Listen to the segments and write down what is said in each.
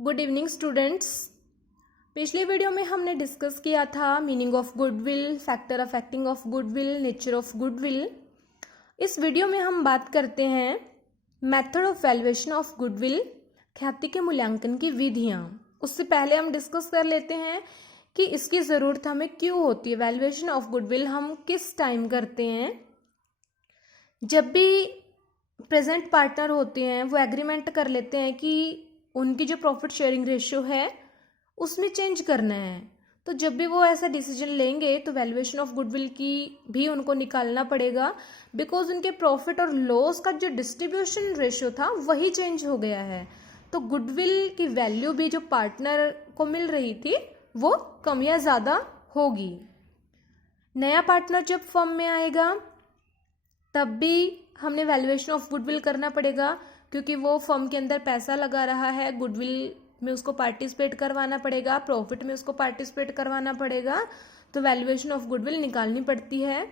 Good evening students. पिछले video में हमने डिस्कस किया था meaning of goodwill, factor affecting of goodwill, nature of goodwill. इस वीडियो में हम बात करते हैं method of valuation of goodwill, ख्याति के मूल्यांकन की विधियां। उससे पहले हम डिस्कस कर लेते हैं कि इसकी ज़रूरत हमें क्यों होती है। वैल्यूएशन ऑफ गुडविल हम किस टाइम करते हैं? जब भी प्रेजेंट पार्टनर होते हैं वो एग्रीमेंट कर लेते हैं कि उनकी जो प्रॉफिट शेयरिंग रेशियो है उसमें चेंज करना है, तो जब भी वो ऐसा डिसीजन लेंगे तो वैल्यूएशन ऑफ गुडविल की भी उनको निकालना पड़ेगा, बिकॉज उनके प्रॉफिट और लॉस का जो डिस्ट्रीब्यूशन रेशियो था वही चेंज हो गया है। तो गुडविल की वैल्यू भी जो पार्टनर को मिल रही थी वो कम या ज़्यादा होगी। नया पार्टनर जब फर्म में आएगा तब भी हमने वैल्यूएशन ऑफ गुडविल करना पड़ेगा, क्योंकि वो फर्म के अंदर पैसा लगा रहा है। गुडविल में उसको पार्टिसिपेट करवाना पड़ेगा, प्रॉफिट में उसको पार्टिसिपेट करवाना पड़ेगा, तो वैल्यूएशन ऑफ गुडविल निकालनी पड़ती है।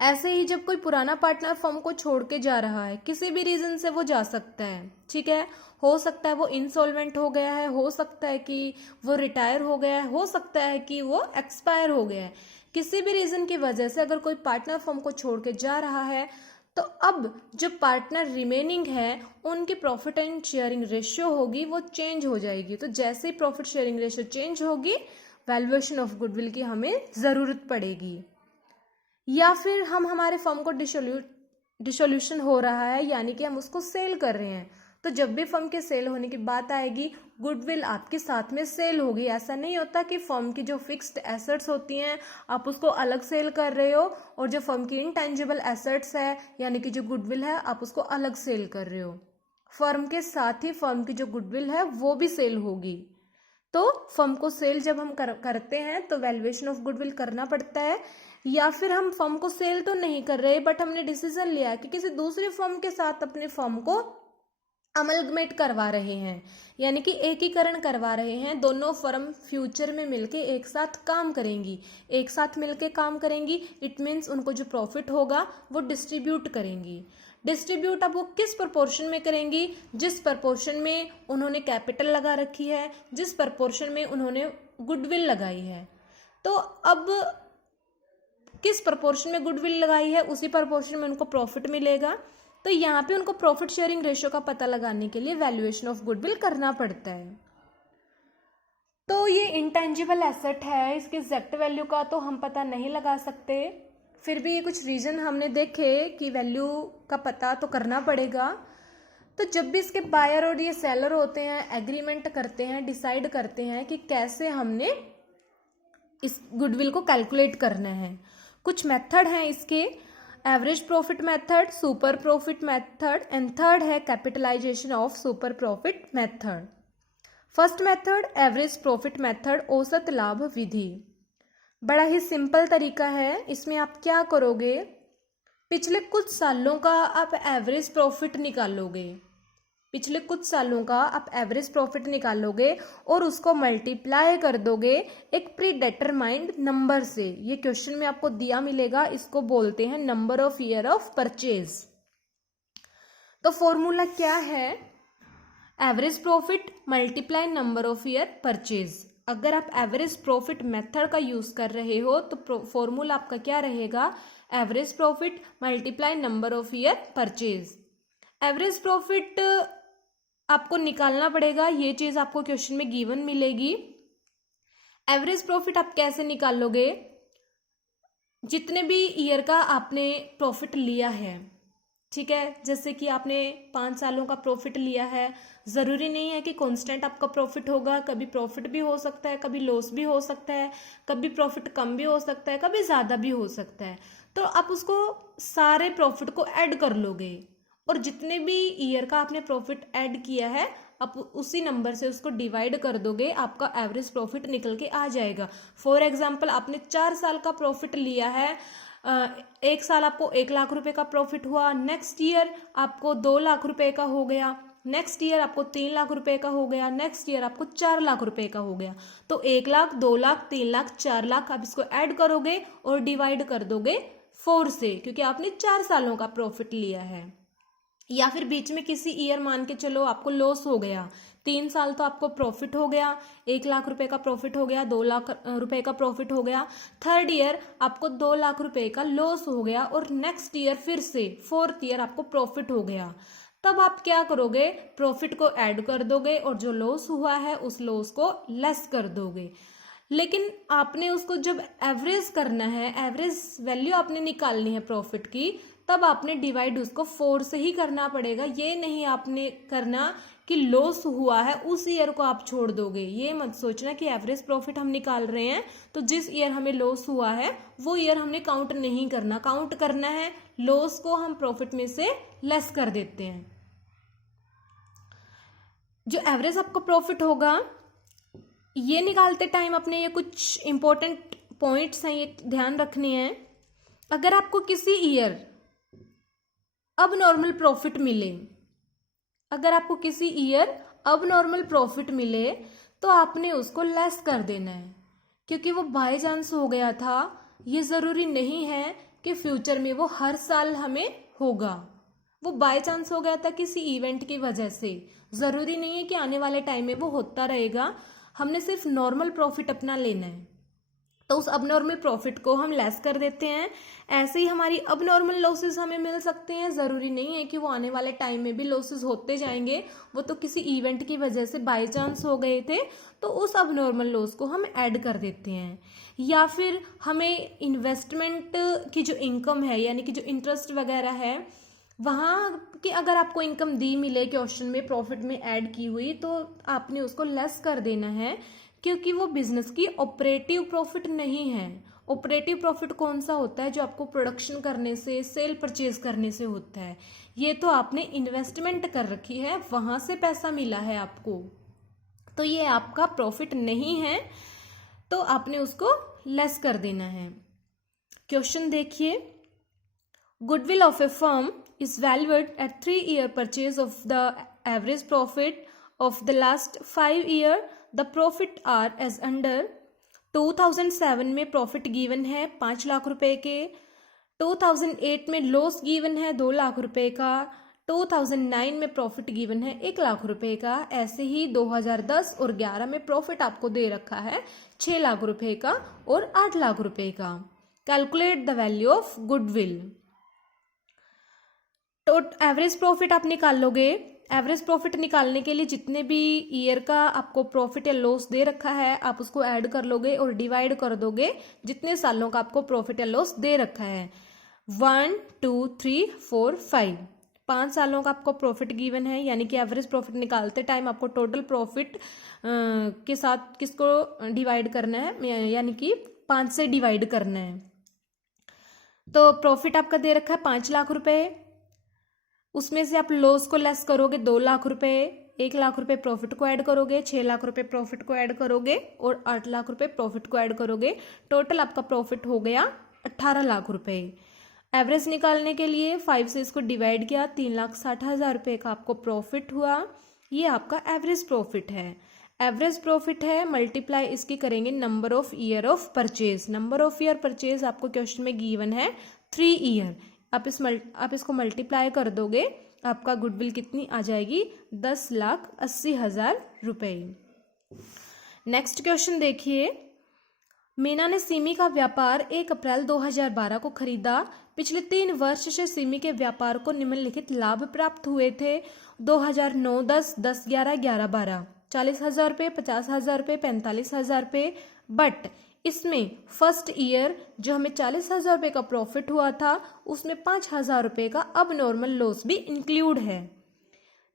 ऐसे ही जब कोई पुराना पार्टनर फर्म को छोड़ के जा रहा है, किसी भी रीजन से वो जा सकता है, ठीक है, हो सकता है वो इंसॉल्वेंट हो गया है, हो सकता है कि वो रिटायर हो गया है, हो सकता है कि वो एक्सपायर हो गया है। किसी भी रीजन की वजह से अगर कोई पार्टनर फर्म को छोड़ के जा रहा है तो अब जो पार्टनर रिमेनिंग है उनकी प्रॉफिट एंड शेयरिंग रेशियो होगी वो चेंज हो जाएगी। तो जैसे ही प्रॉफिट शेयरिंग रेशियो चेंज होगी वैल्यूएशन ऑफ गुडविल की हमें ज़रूरत पड़ेगी। या फिर हम हमारे फर्म को डिसोल्यूशन हो रहा है, यानी कि हम उसको सेल कर रहे हैं, तो जब भी फर्म के सेल होने की बात आएगी गुडविल आपके साथ में सेल होगी। ऐसा नहीं होता कि फर्म की जो फिक्स्ड एसेट्स होती हैं आप उसको अलग सेल कर रहे हो और जो फर्म की इनटेंजिबल एसेट्स है यानी कि जो गुडविल है आप उसको अलग सेल कर रहे हो। फर्म के साथ ही फर्म की जो गुडविल है वो भी सेल होगी। तो फर्म को सेल जब हम करते हैं तो वैल्यूएशन ऑफ गुडविल करना पड़ता है। या फिर हम फर्म को सेल तो नहीं कर रहे बट हमने डिसीजन लिया कि किसी दूसरी फर्म के साथ अपने फर्म को अमलगमेट करवा रहे हैं, यानी कि एकीकरण करवा रहे हैं। दोनों फर्म फ्यूचर में मिलके एक साथ काम करेंगी, एक साथ मिलके काम करेंगी। इट मीन्स उनको जो प्रॉफिट होगा वो डिस्ट्रीब्यूट करेंगी। डिस्ट्रीब्यूट अब वो किस प्रपोर्शन में करेंगी? जिस प्रपोर्शन में उन्होंने कैपिटल लगा रखी है, जिस प्रपोर्शन में उन्होंने गुडविल लगाई है। तो अब किस प्रपोर्शन में गुडविल लगाई है उसी प्रपोर्शन में उनको प्रॉफिट मिलेगा। तो यहाँ पे उनको प्रॉफिट शेयरिंग रेशियो का पता लगाने के लिए वैल्यूएशन ऑफ गुडविल करना पड़ता है। तो ये इंटेंजिबल एसेट है, इसके एग्जैक्ट वैल्यू का तो हम पता नहीं लगा सकते, फिर भी ये कुछ रीजन हमने देखे कि वैल्यू का पता तो करना पड़ेगा। तो जब भी इसके बायर और ये सेलर होते हैं एग्रीमेंट करते हैं, डिसाइड करते हैं कि कैसे हमने इस गुडविल को कैलकुलेट करना है। कुछ मेथड हैं इसके, average profit method, super profit method and third है capitalisation of super profit method. First method average profit method, औसत लाभ विधि। बड़ा ही सिंपल तरीका है। इसमें आप क्या करोगे, पिछले कुछ सालों का आप एवरेज प्रॉफिट निकालोगे, पिछले कुछ सालों का आप एवरेज प्रॉफिट निकालोगे और उसको मल्टीप्लाई कर दोगे एक प्री डिटरमाइंड नंबर से। ये क्वेश्चन में आपको दिया मिलेगा, इसको बोलते हैं number of year of purchase. तो फॉर्मूला क्या है? Average profit multiply number of year purchase. अगर आप एवरेज प्रॉफिट मेथड का यूज कर रहे हो तो फॉर्मूला आपका क्या रहेगा? Average profit multiply number of year purchase. Average profit आपको निकालना पड़ेगा, ये चीज आपको क्वेश्चन में गिवन मिलेगी। एवरेज प्रॉफिट आप कैसे निकालोगे? जितने भी ईयर का आपने प्रॉफिट लिया है, ठीक है, जैसे कि आपने 5 सालों का प्रॉफिट लिया है, ज़रूरी नहीं है कि कांस्टेंट आपका प्रॉफिट होगा, कभी प्रॉफिट भी हो सकता है, कभी लॉस भी हो सकता है, कभी प्रॉफिट कम भी हो सकता है, कभी ज़्यादा भी हो सकता है। तो आप उसको सारे प्रॉफिट को ऐड कर लोगे और जितने भी ईयर का आपने प्रॉफिट ऐड किया है आप उसी नंबर से उसको डिवाइड कर दोगे, आपका एवरेज प्रॉफिट निकल के आ जाएगा। फॉर एग्जांपल आपने 4 साल का प्रॉफिट लिया है, एक साल आपको 1 लाख रुपए का प्रॉफिट हुआ, नेक्स्ट ईयर आपको 2 लाख रुपए का हो गया, नेक्स्ट ईयर आपको 3 लाख रुपए का हो गया, नेक्स्ट ईयर आपको 4 लाख रुपए का हो गया। तो 1 लाख, 2 लाख, 3 लाख, 4 लाख आप इसको ऐड करोगे और डिवाइड कर दोगे 4 से, क्योंकि आपने 4 सालों का प्रॉफिट लिया है। या फिर बीच में किसी ईयर मान के चलो आपको लॉस हो गया, 3 साल तो आपको प्रॉफिट हो गया, 1 लाख रुपए का प्रॉफिट हो गया, 2 लाख रुपए का प्रॉफिट हो गया। थर्ड ईयर आपको 2 लाख रुपए का लॉस हो गया और नेक्स्ट ईयर फिर से 4th ईयर आपको प्रॉफिट हो गया। तब आप क्या करोगे, प्रॉफिट को ऐड कर दोगे और जो लॉस हुआ है उस लॉस को लेस कर दोगे। लेकिन आपने उसको जब एवरेज करना है, एवरेज वैल्यू आपने निकालनी है प्रॉफिट की, तब आपने डिवाइड उसको 4 से ही करना पड़ेगा। ये नहीं आपने करना कि लॉस हुआ है उस ईयर को आप छोड़ दोगे। ये मत सोचना कि एवरेज प्रॉफिट हम निकाल रहे हैं तो जिस ईयर हमें लॉस हुआ है वो ईयर हमने काउंट नहीं करना। काउंट करना है लॉस को हम प्रॉफिट में से लेस कर देते हैं। जो एवरेज आपको प्रॉफिट होगा ये निकालते टाइम अपने ये कुछ इंपॉर्टेंट पॉइंट्स हैं, ये ध्यान रखने हैं। अगर आपको किसी ईयर अब नॉर्मल प्रॉफिट मिले, अगर आपको किसी ईयर अब नॉर्मल प्रॉफिट मिले तो आपने उसको लेस कर देना है, क्योंकि वो बाय चांस हो गया था। ये ज़रूरी नहीं है कि फ्यूचर में वो हर साल हमें होगा। वो बाय चांस हो गया था किसी इवेंट की वजह से, ज़रूरी नहीं है कि आने वाले टाइम में वो होता रहेगा। हमने सिर्फ नॉर्मल प्रॉफिट अपना लेना है, तो उस अब नॉर्मल प्रॉफिट को हम लेस कर देते हैं। ऐसे ही हमारी अब नॉर्मल लॉसेस हमें मिल सकते हैं। ज़रूरी नहीं है कि वो आने वाले टाइम में भी लॉसेस होते जाएंगे, वो तो किसी इवेंट की वजह से बाय चांस हो गए थे, तो उस अब नॉर्मल लॉस को हम ऐड कर देते हैं। या फिर हमें इन्वेस्टमेंट की जो इनकम है, यानी कि जो इंटरेस्ट वगैरह है, वहाँ की अगर आपको इनकम दी मिले क्वेश्चन में प्रॉफिट में ऐड की हुई, तो आपने उसको लेस कर देना है, क्योंकि वो बिजनेस की ऑपरेटिव प्रॉफिट नहीं है। ऑपरेटिव प्रॉफिट कौन सा होता है, जो आपको प्रोडक्शन करने से, सेल परचेज करने से होता है। ये तो आपने इन्वेस्टमेंट कर रखी है, वहां से पैसा मिला है आपको, तो ये आपका प्रॉफिट नहीं है, तो आपने उसको लेस कर देना है। क्वेश्चन देखिए, goodwill of A firm is valued at 3-year purchase of the average profit of the last 5 year. The profit are as under। 2007 में प्रॉफिट गिवन है 5 लाख रुपए के, 2008 में लॉस गिवन है 2 लाख रुपए का, 2009 में प्रॉफिट गिवन है 1 लाख रुपए का। ऐसे ही 2010 और 11 में प्रॉफिट आपको दे रखा है 6 लाख रुपए का और 8 लाख रुपए का। Calculate the value of goodwill. तो एवरेज प्रॉफिट आप निकाल लोगे। एवरेज प्रॉफिट निकालने के लिए जितने भी ईयर का आपको प्रॉफिट या लॉस दे रखा है आप उसको ऐड कर लोगे और डिवाइड कर दोगे जितने सालों का आपको प्रॉफिट या लॉस दे रखा है। 1 2 3 4 5 5 सालों का आपको प्रॉफिट गिवन है, यानी कि एवरेज प्रॉफिट निकालते टाइम आपको टोटल प्रॉफिट के साथ किसको डिवाइड करना है, यानी कि 5 से डिवाइड करना है। तो प्रॉफिट आपका दे रखा है 5 लाख रुपए, उसमें से आप लॉस को लेस करोगे 2 लाख रुपए, 1 लाख रुपए प्रॉफिट को ऐड करोगे, 6 लाख रुपए प्रॉफिट को ऐड करोगे और 8 लाख रुपए प्रॉफिट को ऐड करोगे। टोटल आपका प्रॉफिट हो गया 18 लाख रुपए। एवरेज निकालने के लिए 5 से इसको डिवाइड किया, 3,60,000 रुपए का आपको प्रॉफिट हुआ। ये आपका एवरेज प्रॉफिट है। एवरेज प्रॉफिट है, मल्टीप्लाई इसकी करेंगे number of year of purchase. Number of year purchase आपको क्वेश्चन में गिवन है 3 ईयर। आप इसको मल्टीप्लाई कर दोगे, आपका गुडविल कितनी आ जाएगी, 10,80,000 रुपए। नेक्स्ट क्वेश्चन देखिए, मीना ने सिमी का व्यापार 1 अप्रैल 2012 को खरीदा। पिछले 3 वर्ष से सिमी के व्यापार को निम्नलिखित लाभ प्राप्त हुए थे। 2009 10 10 11 11 12 40,000 रुपये, 50,000 रुपये, 45,000 रुपये। बट इसमें फर्स्ट ईयर जो हमें 40,000 रुपये का प्रॉफिट हुआ था उसमें 5,000 रुपये का अब नॉर्मल लॉस भी इंक्लूड है।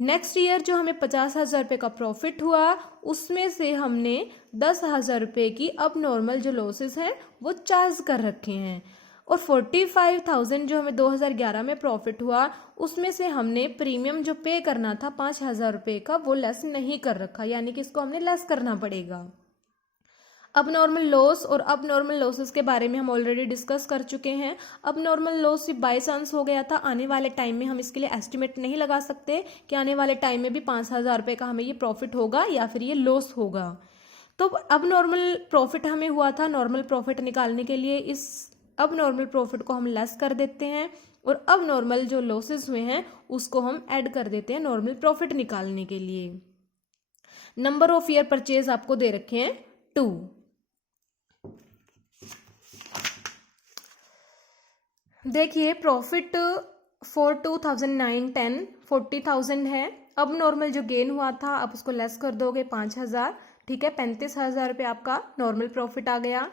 नेक्स्ट ईयर जो हमें 50,000 रुपये का प्रॉफिट हुआ उसमें से हमने 10,000 रुपये की अब नॉर्मल जो लॉसेस हैं वो चार्ज कर रखे हैं। और 45,000 जो हमें 2011 में प्रॉफिट हुआ उसमें से हमने प्रीमियम जो पे करना था 5,000 रुपये का वो लेस नहीं कर रखा, यानी कि इसको हमने लेस करना पड़ेगा। अब नॉर्मल लॉस और अब नॉर्मल लॉसेस के बारे में हम ऑलरेडी डिस्कस कर चुके हैं। अब नॉर्मल लॉस सिर्फ बाय चांस हो गया था, आने वाले टाइम में हम इसके लिए एस्टिमेट नहीं लगा सकते कि आने वाले टाइम में भी 5,000 रुपये का हमें ये प्रॉफिट होगा या फिर ये लॉस होगा। तो अब नॉर्मल प्रॉफिट हमें हुआ था, नॉर्मल प्रॉफिट निकालने के लिए इस अब नॉर्मल प्रॉफिट को हम लेस कर देते हैं और अब नॉर्मल जो लॉसेस हुए हैं उसको हम ऐड कर देते हैं नॉर्मल प्रॉफिट निकालने के लिए। नंबर ऑफ ईयर परचेज आपको दे रखे हैं 2। देखिए प्रॉफिट फॉर 2009-10 40,000 है। अब नॉर्मल जो गेन हुआ था आप उसको लेस कर दोगे 5,000, ठीक है, 35,000 रुपये आपका नॉर्मल प्रॉफिट आ गया।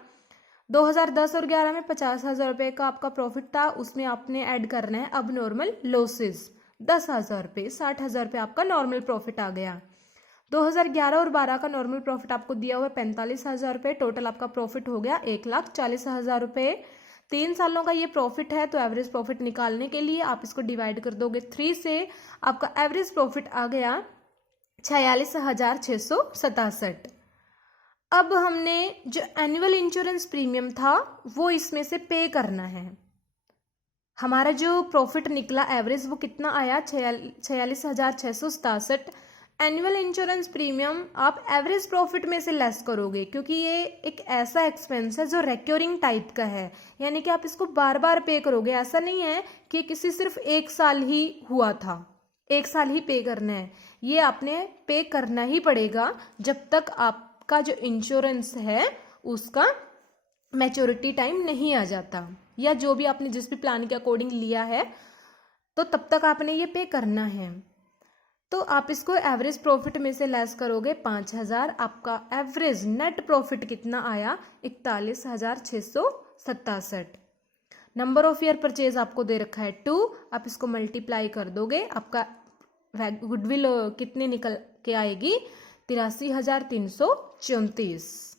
2010 और 11 में 50,000 रुपये का आपका प्रॉफिट था, उसमें आपने ऐड करना है अब नॉर्मल लॉसेस 10,000 रुपये, 60,000 रुपये आपका नॉर्मल प्रॉफिट आ गया। 2011 और 12 का नॉर्मल प्रॉफिट आपको दिया हुआ है 45,000 रुपये, टोटल आपका प्रॉफिट हो गया 1,40,000 रुपये। 3 सालों का ये प्रॉफिट है, तो एवरेज प्रॉफिट निकालने के लिए आप इसको डिवाइड कर दोगे 3 से, आपका एवरेज प्रॉफिट आ गया 46,667। अब हमने जो एनुअल इंश्योरेंस प्रीमियम था वो इसमें से पे करना है। हमारा जो प्रॉफिट निकला एवरेज वो कितना आया 46,667। एनुअल इंश्योरेंस प्रीमियम आप एवरेज प्रॉफिट में से लेस करोगे, क्योंकि ये एक ऐसा एक्सपेंस है जो रिकरिंग टाइप का है, यानी कि आप इसको बार बार पे करोगे। ऐसा नहीं है कि किसी सिर्फ 1 साल ही हुआ था, 1 साल ही पे करना है, ये आपने पे करना ही पड़ेगा जब तक आपका जो इंश्योरेंस है उसका मैच्योरिटी टाइम नहीं आ जाता, या जो भी आपने जिस भी प्लान के अकॉर्डिंग लिया है तो तब तक आपने ये पे करना है। तो आप इसको एवरेज प्रॉफिट में से लेस करोगे 5,000, आपका एवरेज नेट प्रॉफिट कितना आया 41,667। नंबर ऑफ ईयर परचेज आपको दे रखा है 2, आप इसको मल्टीप्लाई कर दोगे, आपका गुडविल कितनी निकल के आएगी 83,334।